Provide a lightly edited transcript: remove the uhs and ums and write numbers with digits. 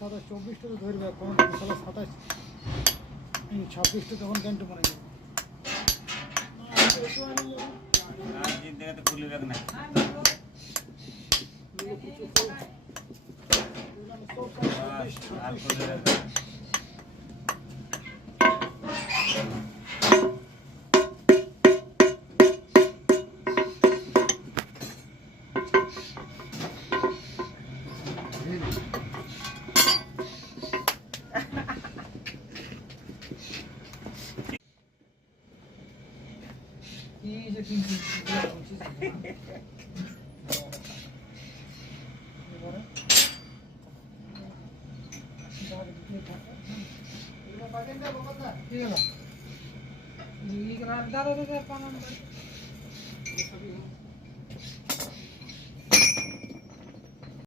27 24টা তো ধরবে এখন তাহলে 27 26টা তখন ক্যান্টু মারা যাবে আর দিন থেকে তো খুলবে না আর খুলবে না ঠিক আছে